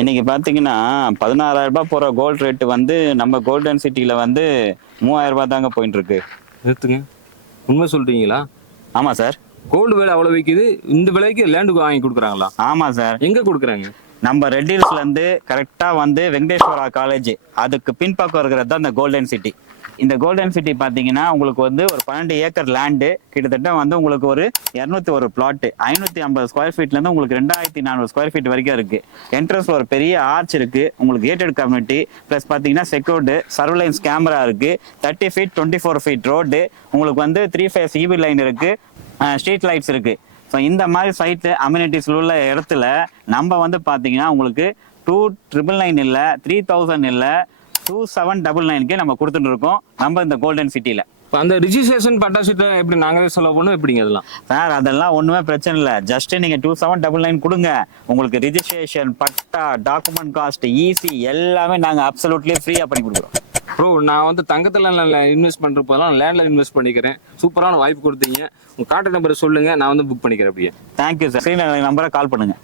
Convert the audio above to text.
இன்னைக்கு பாத்தீங்கன்னா 16,000 ரூபாய் போற கோல்ட் ரேட் வந்து நம்ம கோல்டன் சிட்டில வந்து 3,000 ரூபாய் தாங்க போயிட்டு இருக்கு. நிறுத்துங்க. உண்மை சொல்றீங்களா? ஆமா சார். கோல்டு விலை அவ்வளவு விக்குது. இந்த விலைக்கு லேண்டு வாங்கி கொடுக்குறாங்களா? ஆமா சார். எங்க கொடுக்குறாங்க? நம்ம ரெட் ஹில்ஸ்ல இருந்து கரெக்டா வந்து வெங்கடேஸ்வரா காலேஜ் அதுக்கு பின்பக்கம் இருக்கிறது தான் இந்த கோல்டன் சிட்டி. இந்த கோல்டன் சிட்டி பாத்தீங்கன்னா உங்களுக்கு வந்து ஒரு 12 ஏக்கர் லேண்டு, கிட்டத்தட்ட வந்து உங்களுக்கு ஒரு 201 பிளாட், 550 ஸ்கொயர் ஃபீட்ல இருந்து உங்களுக்கு 2,400 ஸ்கொயர் ஃபீட் வரைக்கும் இருக்கு. என்ட்ரன்ஸ் ஒரு பெரிய ஆர்ச் இருக்கு, உங்களுக்கு கேட்டட் கம்யூனிட்டி பிளஸ் பாத்தீங்கன்னா செக்யூர்டு சர்வலைன்ஸ் கேமரா இருக்கு, 30 ஃபீட் 24 ஃபீட் ரோடு, உங்களுக்கு வந்து 3 ஃபேஸ் இபி லைன் இருக்கு, ஸ்ட்ரீட் லைட்ஸ் இருக்கு. ஸோ இந்த மாதிரி சைட்டு அம்யூனிட்டிஸ் உள்ள இடத்துல நம்ம வந்து பார்த்தீங்கன்னா உங்களுக்கு 2,999 இல்லை, 3,000 இல்லை, 2,799 நம்ம கொடுத்துட்டு இருக்கோம் நம்ம இந்த கோல்டன் சிட்டியில். இப்போ அந்த ரிஜிஸ்ட்ரேஷன் பட்டா சீட்டை எப்படி நாங்களே செலவு பண்ணோம் எப்படிங்க அதெல்லாம்? சார் அதெல்லாம் ஒன்றுமே பிரச்சனை இல்லை. ஜஸ்ட் நீங்கள் 2,799 கொடுங்க, உங்களுக்கு ரிஜிஸ்ட்ரேஷன் பட்டா டாக்குமெண்ட் காஸ்ட் ஈஸி எல்லாமே நாங்கள் அப்சல்யூட்லி ஃப்ரீயாக பண்ணி கொடுக்குறோம். ப்ரோ நான் வந்து தங்கத்தில் இன்வெஸ்ட் பண்ணுறப்போலாம் லேண்டில் இன்வெஸ்ட் பண்ணிக்கிறேன். சூப்பரான வாய்ப்பு கொடுத்தீங்க. உங்கள் கான்டாக்ட் நம்பரை சொல்லுங்கள், நான் வந்து புக் பண்ணிக்கிறேன் அப்படியே. Thank you sir. நம்பரை கால் பண்ணுங்கள்.